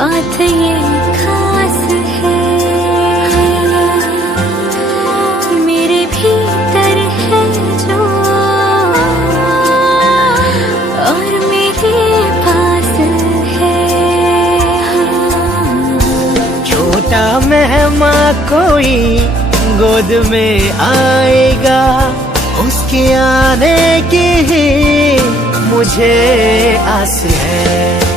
बात ये खास है, मेरे भीतर है जो और मेरे पास है। छोटा मेहमान कोई गोद में आएगा, उसके आने की ही मुझे आस है।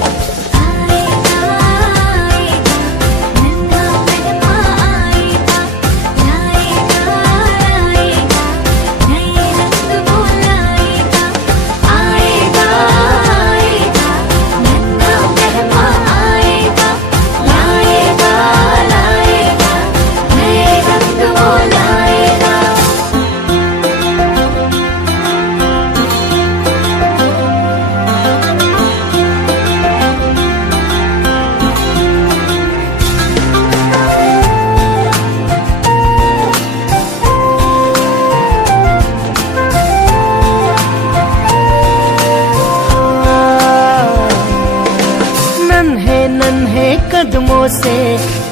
कदमों से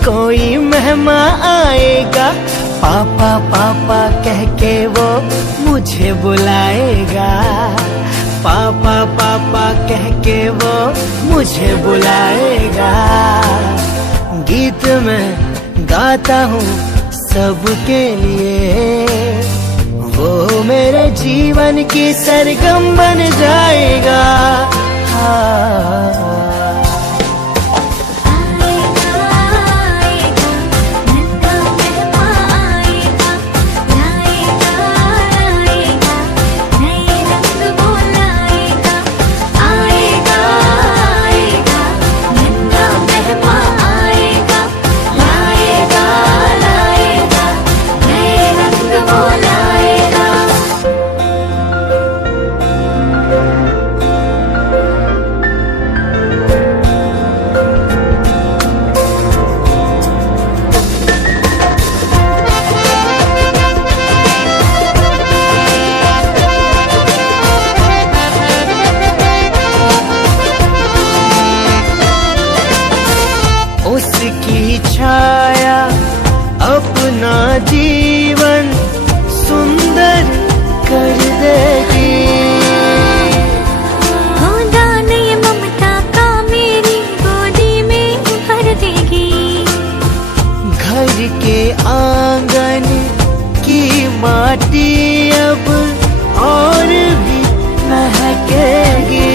कोई मेहमान आएगा, पापा पापा कह के वो मुझे बुलाएगा। पापा पापा कह के वो मुझे बुलाएगा। गीत में गाता हूँ सबके लिए, वो मेरे जीवन की सरगम बन जाएगा। हाँ। उसकी छाया अपना जीवन सुंदर कर देगी। दान ये ममता का मेरी गोदी में भर देगी। घर के आंगन की माटी अब और भी महकेगी।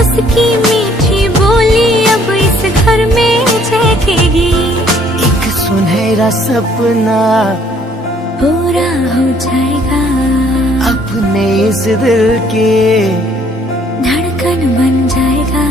उसकी मीठी बोली अब इस घर में झलकेगी। एक सुनहरा सपना पूरा हो जाएगा, अपने इस दिल के धड़कन बन जाएगा।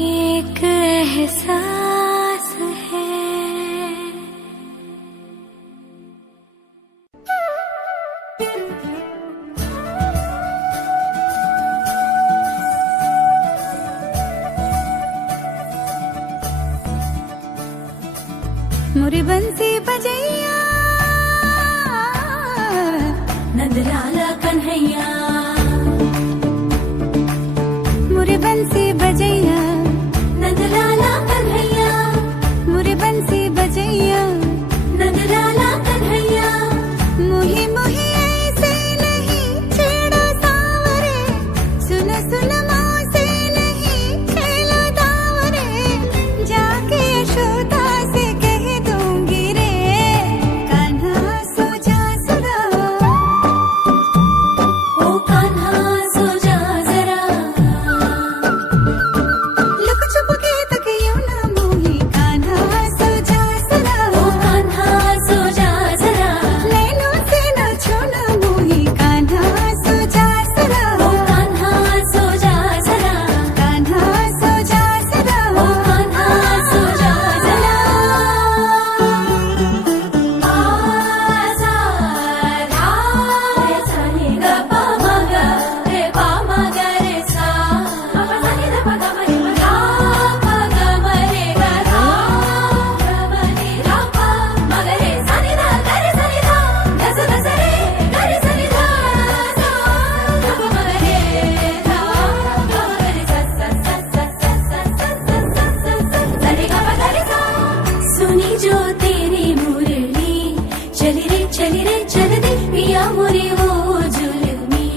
एक एहसास है। मोरी बंसी बजैया नंदलाला कन्हैया, मोरी बंसी बजैया नंदलाला कन्हैया, मोरी बंसी बजैया नंदलाला कन्हैया। मुही मुही ऐसे नहीं छेड़ो सावरे, सुन सुन माँ से नहीं खेलो दावरे। जाके यशोदा से कह दूंगी रे, चली रे चल दे पिया मोरी वो जुल्मी।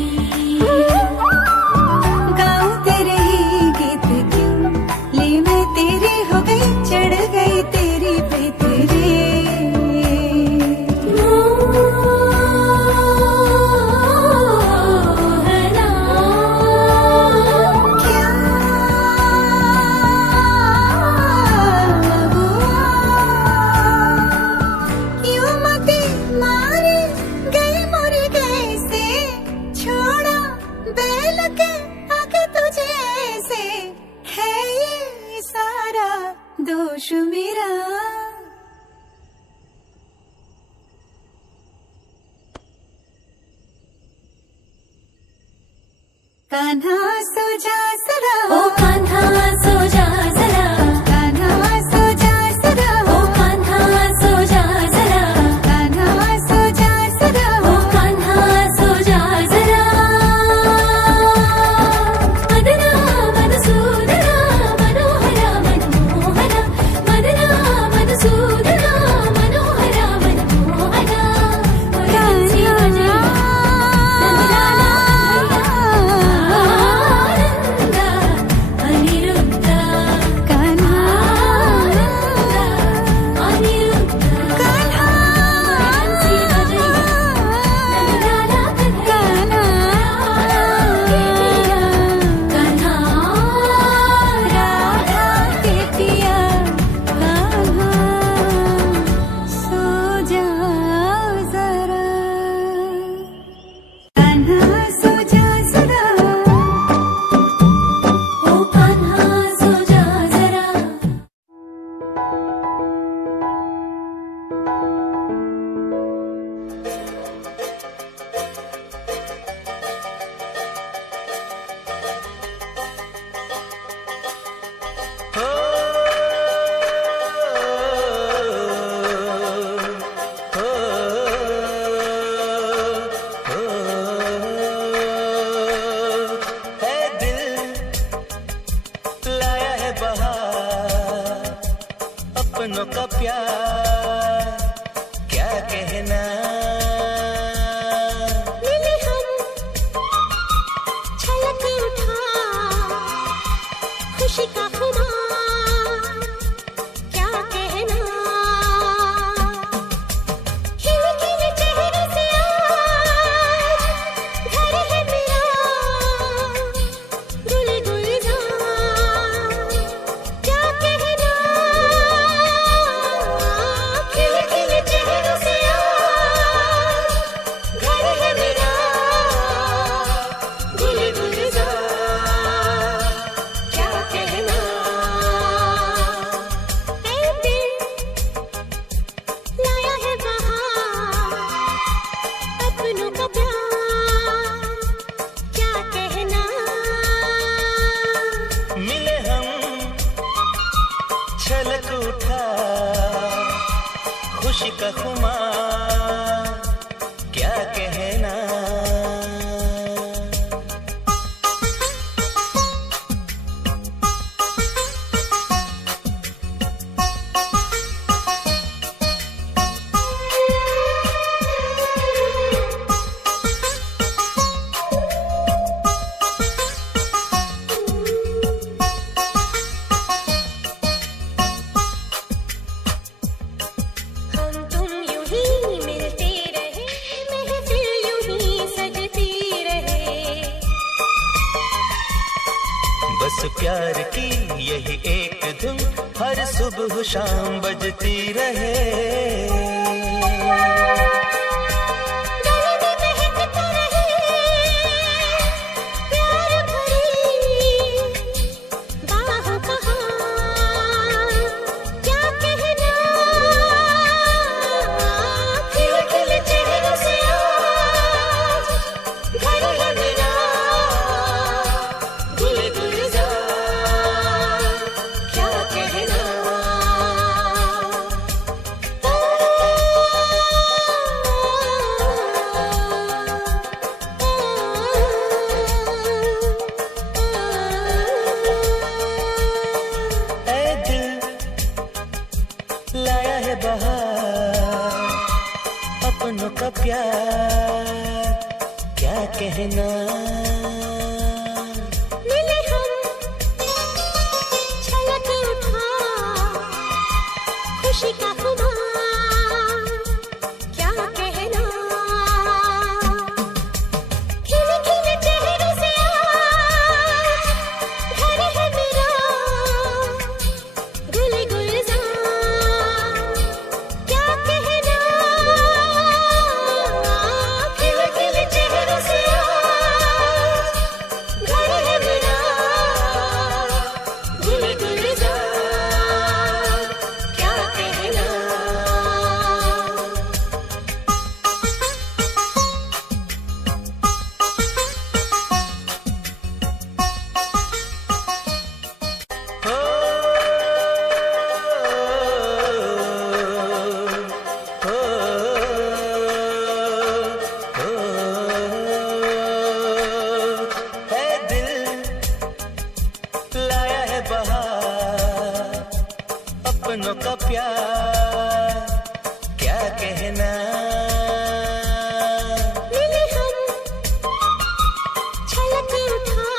गाऊं तेरे ही गीत क्यों, ले मैं तेरी हो गई, चढ़ गई तेरी पे तेरे। दोष मेरा कान्हा सो जा सदा, ओ कान्हा सो जा सदा, कान्हा सो जा सदा, ओ कान्हा सो जा सदा, कान्हा सो जा सदा, ओ कान्हा सो जा सदा। मदना मधुसूदना मनोहरा मनमोहना, मदना मधुसूदना मनोहरा मनमोहना। अपनों का प्यार क्या कहना, मिले हम छलक उठा खुशी का खुमार क्या कहना। खिले खिले चेहरे से आज घर है मेरा गुल गुलजार क्या कहना। खिले खिले चेहरों से आज घर है मेरा गुल गुलजार क्या कहना। ऐ दिल लाया है बहार अपनों का प्यार क्या कहना। मिले हम छलक उठा खुशी का खुमार क्या कहना। हम तुम यूं ही मिलते रहे, महफिल यूं ही सजती रहे। बस प्यार की यही एक धुन हर सुबह शाम बजती रहे। गले में महकता रहे प्यार भरी बाहों का हार क्या कहना। खिले खिले चेहरों से आज घर है मेरा गुल गुलजार क्या कहना। का प्यार क्या कहना। मिले हम छलक उठा खुशी का खुमार क्या कहना। खिले खिले चेहरों से घर है मेरा गुल गुलजार क्या कहना। खिले खिले चेहरों से घर है मेरा गुल गुलजार क्या कहना। हो, हो, हो, है दिल लाया है बहार अपनों का प्यार क्या कहना। मिले हम छलक उठा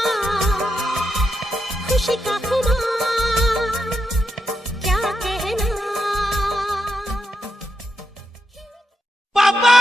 खुशी का खुमार क्या कहना। पापा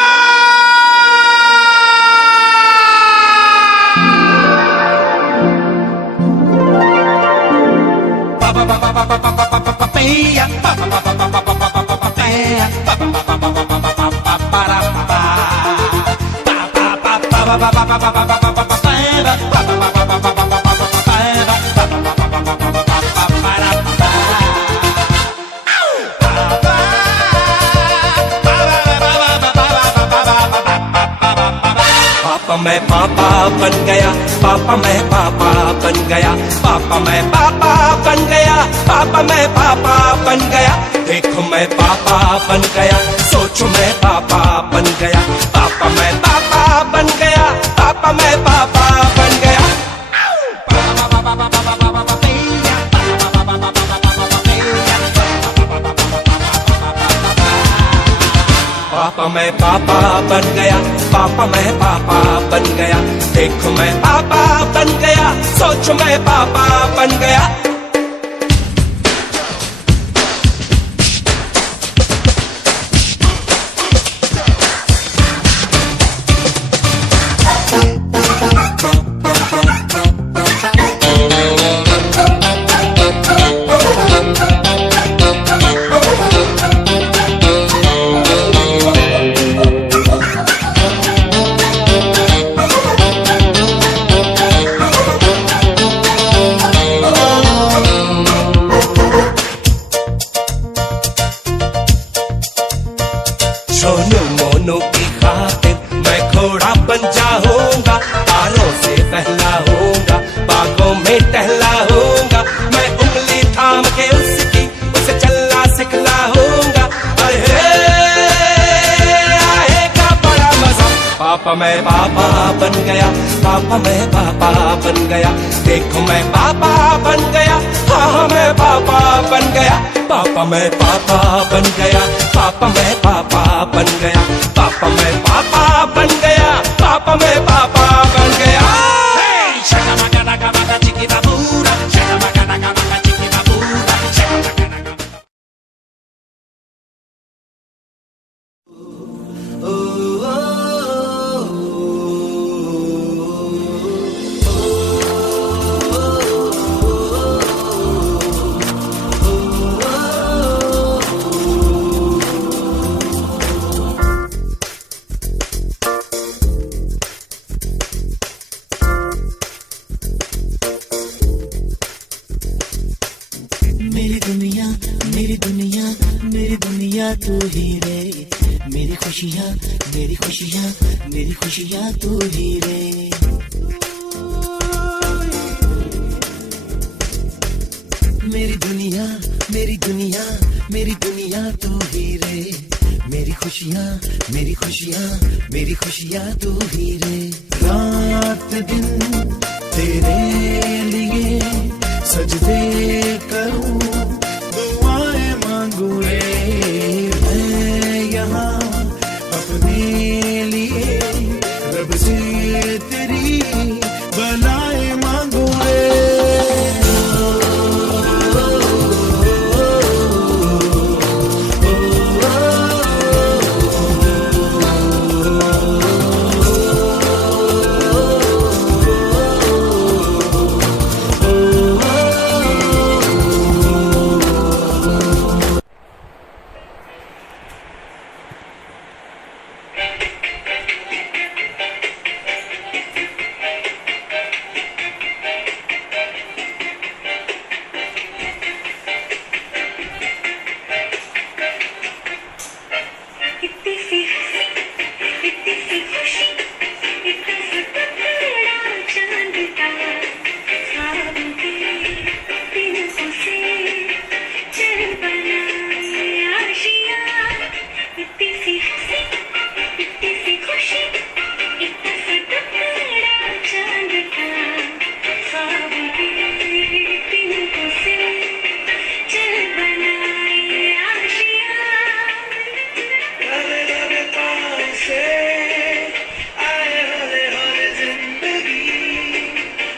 पापा मैं पापा बन गया, पापा मैं पापा बन गया, पापा मैं पापा बन गया, पापा मैं पापा बन गया। देखो मैं पापा बन गया, सोचो मैं पापा बन गया, पापा मैं पापा बन गया, पापा मैं पापा बन गया। पापा मैं पापा बन गया, पापा मैं पापा बन गया। देखो मैं पापा बन गया, सोचो मैं पापा बन गया। सोनू मोनू की खातिर मैं घोड़ा बन जाऊंगा, तारों से बहलाऊंगा, बागों में टहलाऊंगा, मैं उंगली थाम के उसकी उसे चलना सिखलाऊंगा। आएगा बड़ा मजा। पापा मैं पापा बन गया, पापा मैं पापा बन गया। देखो मैं पापा बन गया, हाँ मैं पापा बन गया। पापा मैं पापा बन गया, पापा मैं पापा बन गया, पापा मैं पापा बन गया, पापा मैं पापा बन गया। मेरी दुनिया मेरी दुनिया मेरी दुनिया तू ही रे। मेरी खुशियाँ मेरी खुशियाँ मेरी खुशियाँ तू ही रे। मेरी दुनिया मेरी दुनिया मेरी दुनिया तू ही रे। मेरी खुशियाँ मेरी खुशियाँ मेरी खुशियाँ तू ही रे। रात दिन तेरे लिए सजदे करूं दुआएं मांगू रे। मैं यहाँ अपनी से आए हौले हौले जिंदगी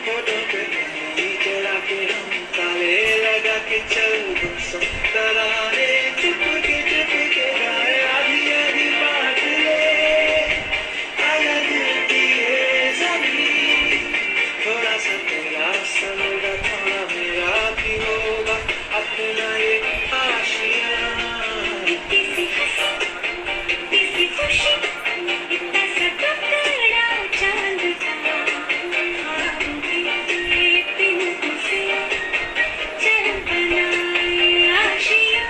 होठों पे पानी चढ़ा के हम ताले लगा के चल बसो तराने चुपके चुपके गाए आधी आधी बात ले आया दिल की है ज़मीन थोड़ा सा तेरा होगा थोड़ा मेरा भी होगा अपना ये आशिया किसी हंसी किसी खुशी ऐसा टकरा चांद का दिन से चल बनाए Asia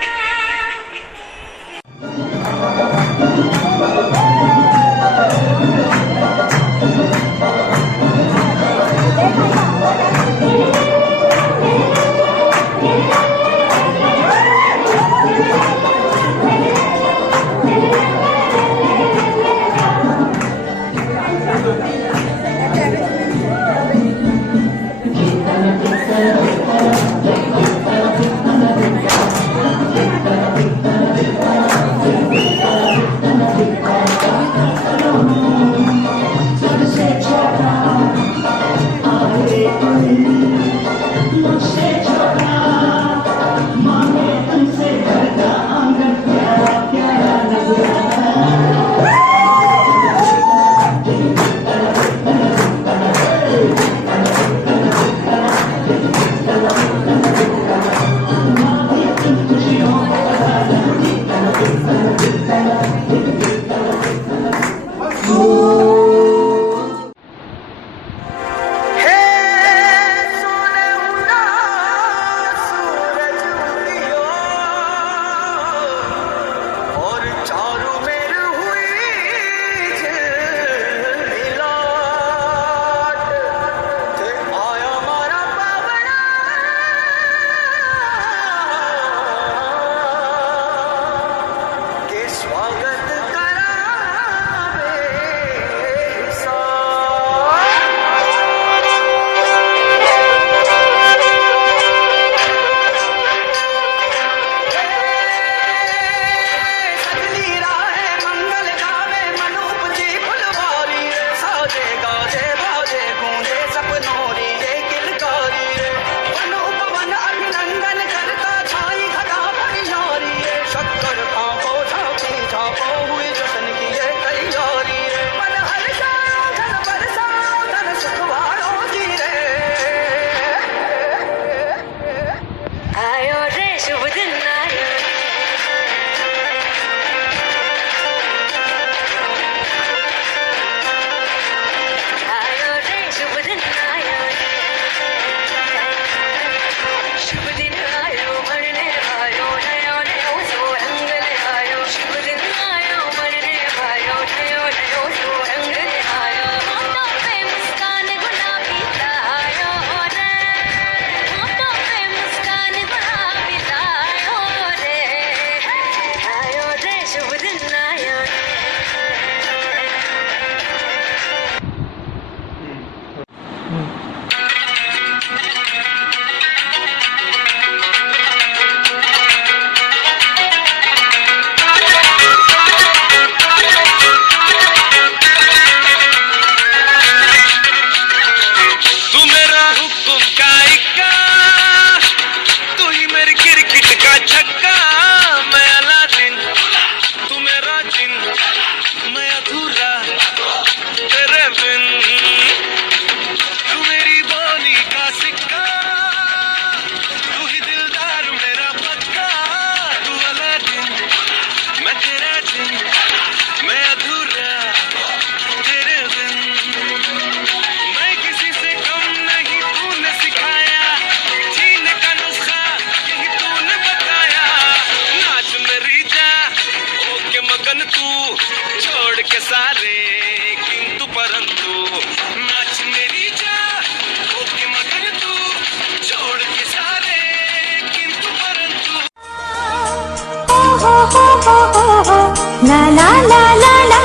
La la la la la.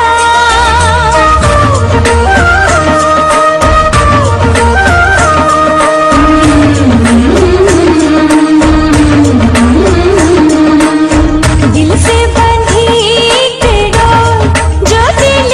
दिल से बंधी डोर जो दिल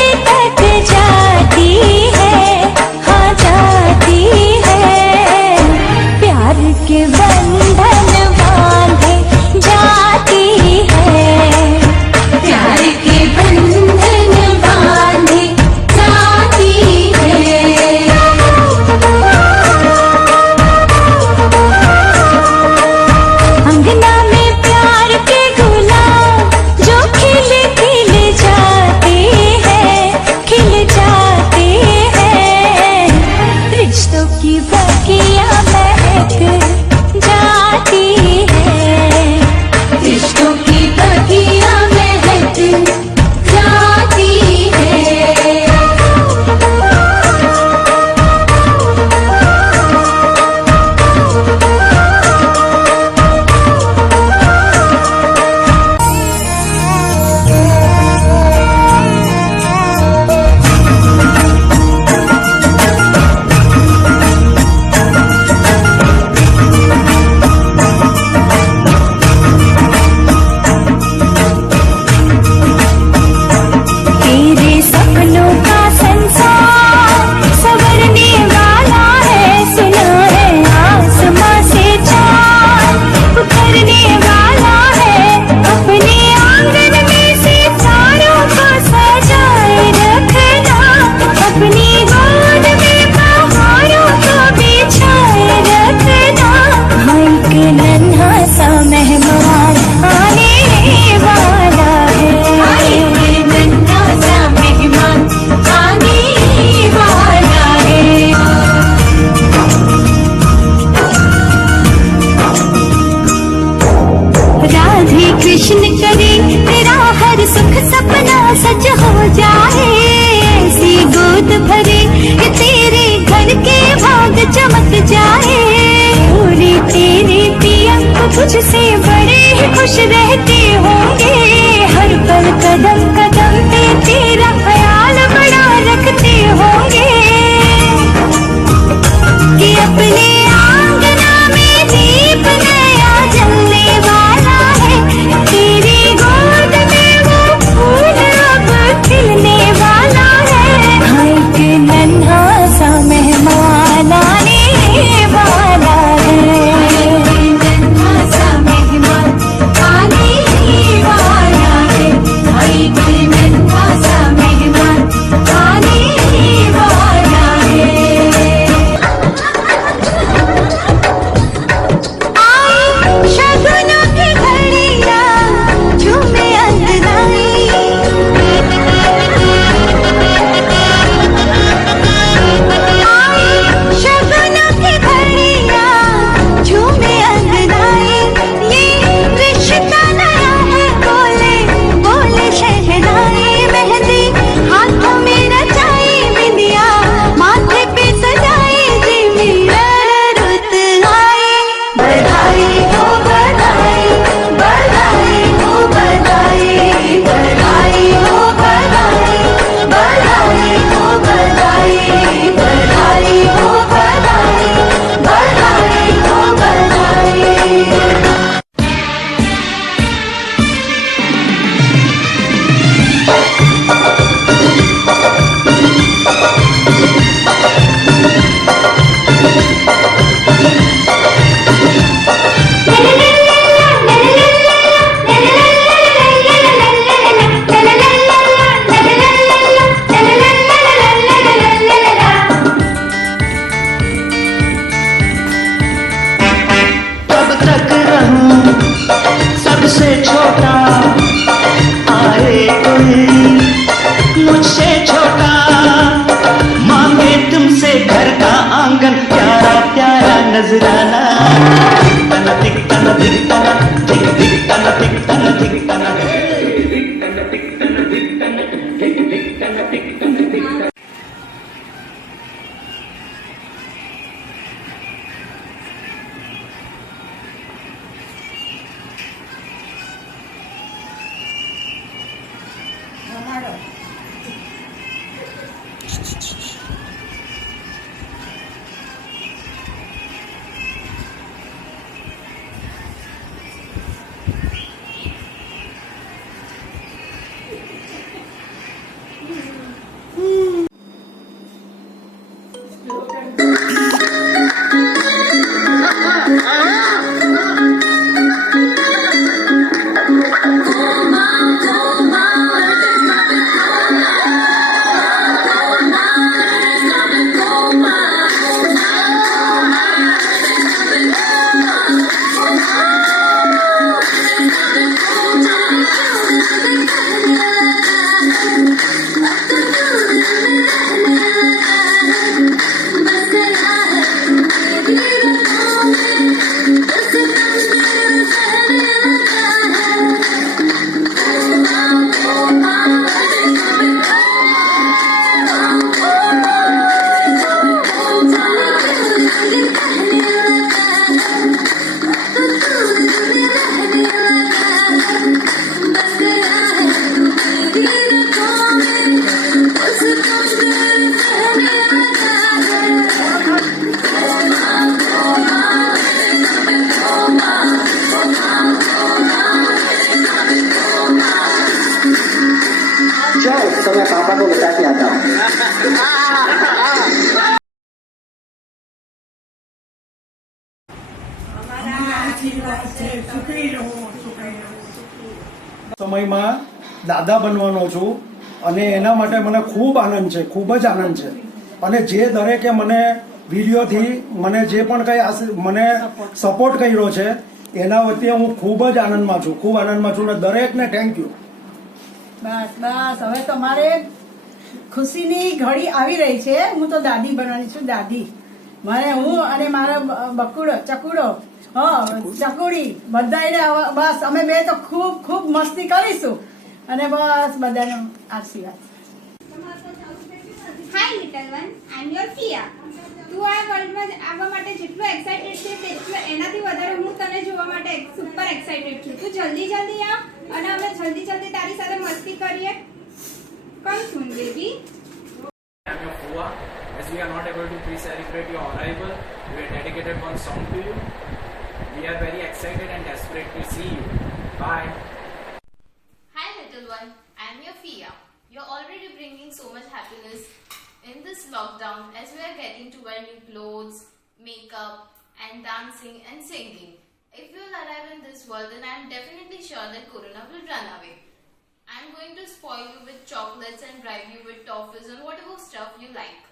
सच हो जाए, ऐसी गोद भरे कि तेरे घर के भाग चमक जाए। पूरे तेरे पिया तो तुझसे बड़े ही खुश रहते होंगे, हर पल कदम कदम पे तेरा ख्याल बड़ा रखते होंगे, कि अपने आंगना में दीप नया जलने वाला है, तेरी गोद में वो फूल अब खिलने वाला है। घर के नन्हा सा मेहमान आने वाला है, नन्हा सा मेहमान आने वाला है, भाई के नन्हा सा मेहमान आने वाला है। शगुनों की घड़ियां झूमे अंगनाई, शगुनों की घड़ियां झूमे अंगनाई, ये रिश्ता नया है बोले बोले शहनाई। मेहंदी हाथों में रचाई बिंदिया, माथे पे सजाई जी मेरा रुत आई। बधाई हो बधाई, बधाई हो बधाई, बधाई हो बधाई, बधाई हो बधाई, बधाई हो बधाई, बधाई हो बधाई। कब तक रहूं सबसे छोटा, आए कोई मुझसे छोटा, मांगे तुमसे घर का आंगन प्यारा प्यारा नजराना। तन दिख तन दिख तन दिख दिख तन दिख तन दिख तन तो मैं पापा को बता के आता हूँ। સમયમાં દાદા બનવાનો છું અને એના માટે મને ખૂબ આનંદ છે, ખૂબ જ આનંદ છે. અને જે દરેકે મને વિડીયોથી મને જે પણ કંઈ મને સપોર્ટ કર્યો છે એના વચ્ચે હું ખૂબ જ આનંદમાં છું, ખૂબ આનંદમાં છું ને દરેકને થેન્ક યુ. બસ બસ હવે તમારે ખુશીની ઘડી આવી રહી છે. હું તો દાદી બનવાની છું, દાદી. મને હું અને મારો બકુડો ચકુડો ચકુડી બધાને બસ અમે બે તો ખૂબ ખૂબ મસ્તી કરીશું અને બસ બધાનો આશીર્વાદ. Hi little one, I am your Fiya. તું આ વર્લ્ડમાં આવવા માટે જેટલો એક્સાઇટેડ છે તેટલો એનાથી વધારે હું તને જોવા માટે સુપર એક્સાઇટેડ છું. તું જલ્દી જલ્દી આવ અને અમે જલ્દી જલ્દી તારી સાથે મસ્તી કરીએ. કમ સુન baby. I'm your Fua. As we are not able to pre-celebrate your arrival, we have dedicated one song to you. We are very excited and desperate to see you. Bye. Hi little one, I am your Fia. You're already bringing so much happiness in this lockdown as we are getting to wear new clothes, makeup and dancing and singing. If you'll arrive in this world, then I am definitely sure that Corona will run away. I am going to spoil you with chocolates and bribe you with toffees and whatever stuff you like.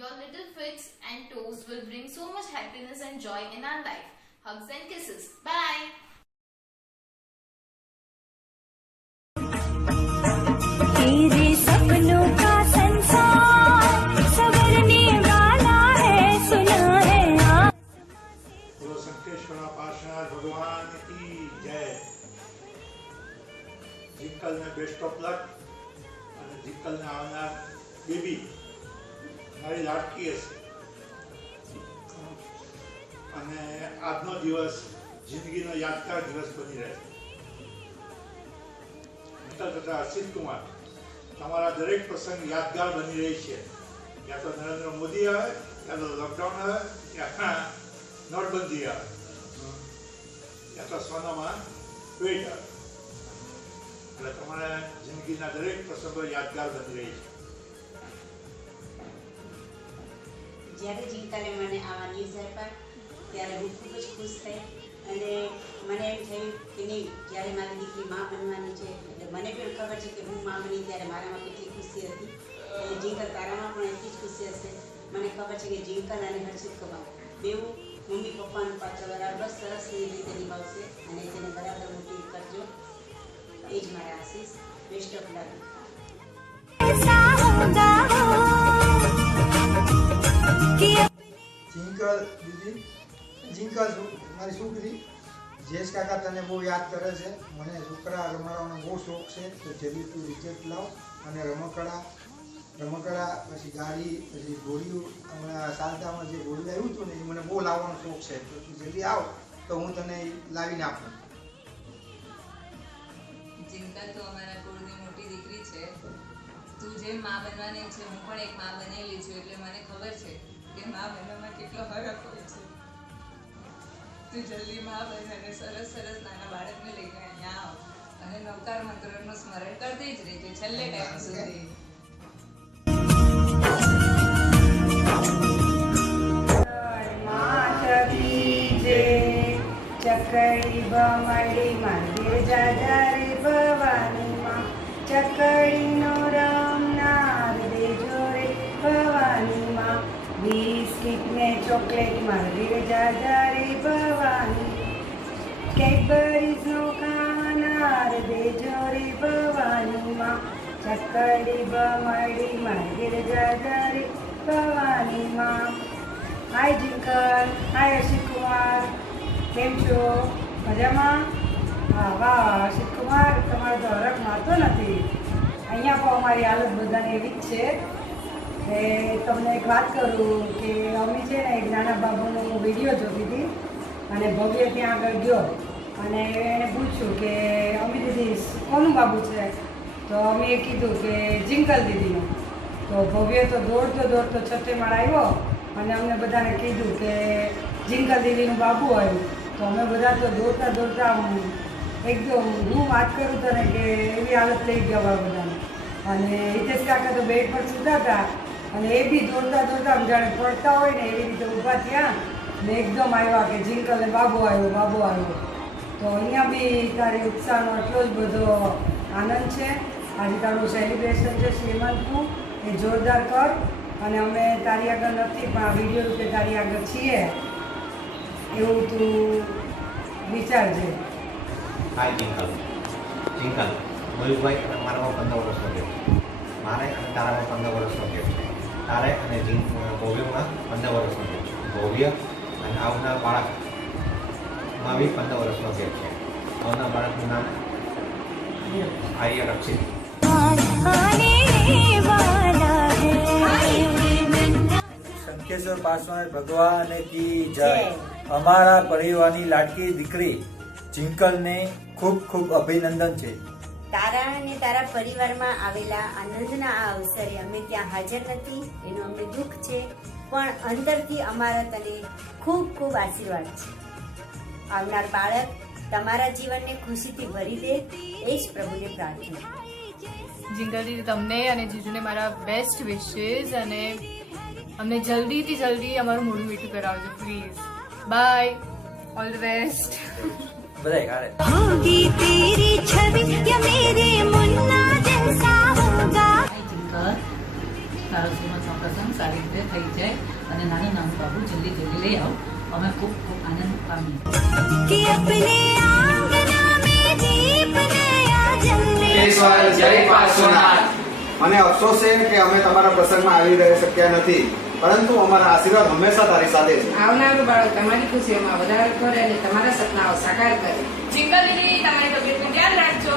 Your little fits and toes will bring so much happiness and joy in our life. Hugs and kisses. Bye. तेरे सपनों का संसार संवरने वाला है, सुना है બોલો શંકેશ્વર પાર્શ્વનાથ ભગવાન કી જય. જીંકલને બેસ્ટ ઓફ લક અને જીંકલને આવનાર બેબી મારી લાડકી હશે અને આજનો દિવસ જિંદગીનો યાદગાર દિવસ બની રહેશે. મિત્તલ તથા અસિત કુમાર, તમારા દરેક પ્રસંગ યાદગાર બની રહી છે. યા તો નરેન્દ્ર મોદી આવે, યા તો લોકડાઉન આવે, યા નોટબંધી આવે, યા તો સોનામાં વેટ આવે. એટલે તમારા જિંદગીના દરેક પ્રસંગો યાદગાર બની રહી છે. જ્યારે જીંકલે મને આવા ન્યૂઝ આપ્યા ત્યારે હું ખૂબ જ ખુશ થઈ અને મને એમ થયું કે નહીં, જ્યારે મારી દીકરી મા બનવાની છે એટલે મને પણ ખબર છે કે હું મા બની ત્યારે મારામાં કેટલી ખુશી હતી અને જીંકલ તારામાં પણ એટલી જ ખુશી હશે. મને ખબર છે કે જીંકલ અને હર્ષિત કુમાર બેઉ મમ્મી પપ્પાનું પાત્ર બરાબર સરસ રીતે નિભાવશે અને તેને બરાબર મોટી કરજો. એ જ મારા આશીષ. Best of luck. જીંકલ દીદી, જીંકલ મારી છોકરી જેસ કાકા તને બહુ યાદ કરે છે. મને છોકરા રમાડવાનો બહુ શોખ છે, તો જલ્દી તું રિચેટ લાવ અને રમકડા પછી ગાડી પછી ઘોડીઓ. હમણાં સાલતામાં જે ઘોડી આવ્યું હતું ને એ મને બહુ લાવવાનો શોખ છે, તો તું જલ્દી આવ તો હું તને લાવીને આપું. જીંકલ તો અમારા કુળની મોટી દીકરી છે. તું જેમ મા બનવાની છે, હું પણ એક મા બનેલી છું, એટલે મને ખબર છે કે મા બનવામાં કેટલો હરખ હોય છે. તું જલ્દી મા બન અને સરસ સરસ નાના બાળકને લઈને અહીંયા આવ અને નવકાર મંત્રનું સ્મરણ કરતી જ રહેજે છેલ્લે ટાઈમ સુધી. ચકડી બમડી મંદિર જાજા રે ભવાની માં, ચકડીનો રમનાર દેજો રે ભવાની માં, બિસ્કિટ ને ચોકલેટ મંદિર જાજા રે ભવાની, કેડબરીઝનો ખાનાર દેજો રે ભવાની માં, ચકડી બમડી મંદિર જાજા રે ભવાની માં. હાય જીંકલ, હાય અશિત કુમાર, કેમ છો? મજામાં? હા વાહ અશિત કુમાર, તમારો તો હરખ મારતો નથી. અહીંયા પણ અમારી હાલત બધાને એવી જ છે. કે તમને એક વાત કરું કે અમે છે ને એક નાના બાબુનો વિડીયો જોતી હતી અને ભવ્ય ત્યાં આગળ ગયો અને એને પૂછ્યું કે અમી દીદી કોનું બાબુ છે? તો અમે કીધું કે જીંકલ દીદીનું. તો ભવ્ય તો દોડતો છઠ્ઠે માળ આવ્યો અને અમને બધાને કીધું કે જીંકલ દીદીનું બાબુ આવ્યું. તો અમે બધા તો દોડતા એકદમ હું વાત કરું તને કે એવી હાલત થઈ ગયા બધાને. અને હિતેશ કાકા તો બેડ પર સૂતા હતા અને એ બી દોડતા આમ જાણે પડતા હોય ને એવી રીતે ઊભા થયા ને એકદમ આવ્યા કે જીંકલને બાબુ આવ્યો. તો અહીંયા બી તારી ઉત્સાહનો એટલો જ બધો આનંદ છે. આજે તારું સેલિબ્રેશન છે શ્રીમંતનું, એ જોરદાર કર. અને અમે તારી આગળ નથી પણ આ વિડીયો રૂપે તારી આગળ છીએ એવું તું વિચારજે. હાય જીંકલ, મયુરભાઈ અને મારામાં 15 વર્ષનો ગેપ છે. મારે અને તારામાં 15 વર્ષનો ગેપ છે. તારે અને ભવ્યમાં 15 વર્ષનો ગેપ છે. ભવ્ય અને આવનાર બાળકમાં બી 15 વર્ષનો ગેપ છે. આવનાર બાળકનું નામ આર્ય રક્ષિત. શંકેશ્વર પાસવાન ભગવાન કી જય. અમારા પરિવારની લાડકી દીકરી જિંકલને ખૂબ ખૂબ અભિનંદન છે. તારા અને તારા પરિવારમાં આવેલા આનંદના આ અવસરે અમે ત્યાં હાજર નથી એનું અમને દુઃખ છે, પણ અંદરથી અમારા તને ખૂબ ખૂબ આશીર્વાદ છે. આવનાર બાળક તમારા જીવનને ખુશીથી ભરી દે એ જ પ્રભુને પ્રાર્થના. જિંકલ દીદી, તમને અને જીજુને મારા બેસ્ટ વિશેસ, અને અમને જલ્દીથી જલ્દી અમારું મોઢું મીઠું કરાવજો please. Bye, all the best. होगी तेरी छवि या मेरे मुन्ना जैसा होगा. તારો શ્રીમંતનો પ્રસંગ સારી રીતે થઈ જાય અને નાનું નાનું બાબુ જલ્દી જલ્દી લઈ આવો. અમે ખૂબ ખૂબ આનંદ પામીએ. कि अपने आंगना में दीप नया जलने. મને અફસોસ છે કે અમે તમારા પ્રસંગમાં આવી રહી શક્યા નથી, પરંતુ અમારા આશીર્વાદ હંમેશા તારી સાથે છે. આવનારું બાળક તમારી ખુશીઓમાં વધારો કરે અને તમારા સપનાઓ સાકાર કરે. જિંકલ દીદી, તમારી તબિયતનું ધ્યાન રાખજો.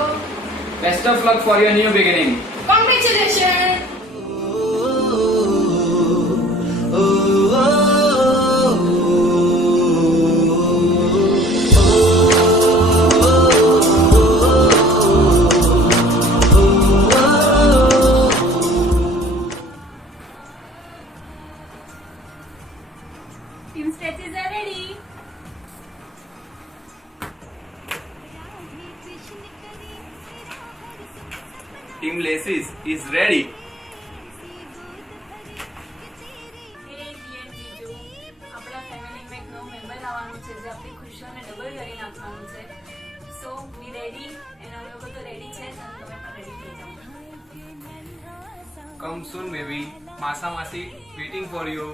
Best of luck for your new beginning. Congratulation. Team stretches are ready. Team Laces is ready. આપણા ફેમિલીમાં એક નવો મેમ્બર આવવાનું છે જે આપણી ખુશીઓને ડબલ કરી નાખવાનું છે. સો વી રેડી, એન્ડ અમે લોકો તો રેડી છે, અને તમે પણ રેડી થઈ જાઓ. Come soon, baby. Masa Masi waiting for you.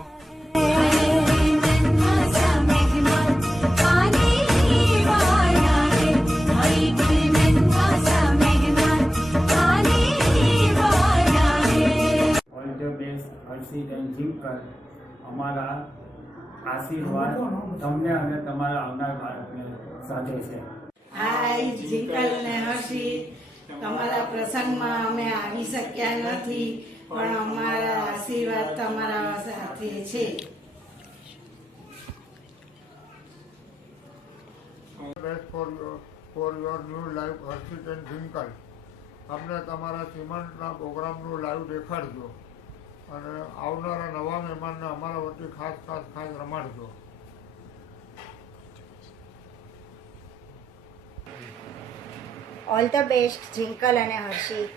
All the best હર્ષિત એન્ડ જિંકલ. અમારા આશીર્વાદ તમને અને તમારા આવનાર બાળકને સાથે છે. હાય જિંકલ ને હર્ષિત, તમારા પ્રસંગમાં અમે આવી શક્યા નથી, પણ અમારા આશીર્વાદ તમારા સાથે છે. ફોર યોર ન્યૂ લાઈવ હર્ષિત એન્ડ જિંકલ. અમને તમારા શ્રીમંતના પ્રોગ્રામનું લાઈવ દેખાડજો અને આવનારા નવા મહેમાનને અમારા વતી ખાસ રમાડજો. ઓલ ધ બેસ્ટ જિંકલ અને હર્ષિત.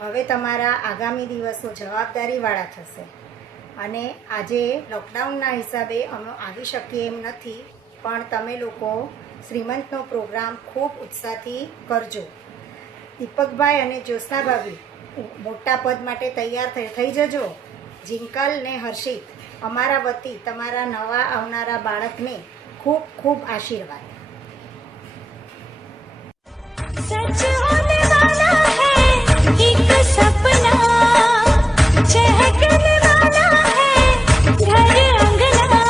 હવે તમારા આગામી દિવસો જવાબદારીવાળા થશે, અને આજે લોકડાઉનના હિસાબે અમે આવી શકીએ એમ નથી, પણ તમે લોકો શ્રીમંતનો પ્રોગ્રામ ખૂબ ઉત્સાહથી કરજો. દીપકભાઈ અને જ્યોત્સના ભાભી મોટા પદ માટે તૈયાર થઈ જજો. જિંકલ ને હર્ષિત, અમારા વતી તમારા નવા આવનારા બાળકને ખૂબ ખૂબ આશીર્વાદ. सच होने वाला है एक सपना, चहकने वाला है घर अंगना,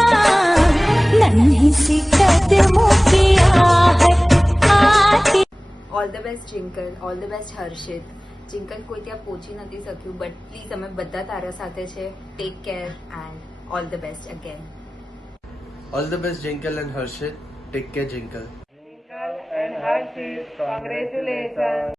नन्ही सी कदमों की आहट. All the best Jinkal, all the best Harshit. Jinkal કોઈ ત્યાં પહોંચી નથી શક્યું, બટ પ્લીઝ અમે બધા તારા સાથે છે. Take care and all the best again. All the best, Jinkal and Harshit. Take care, Jinkal. And Harshit, congratulations.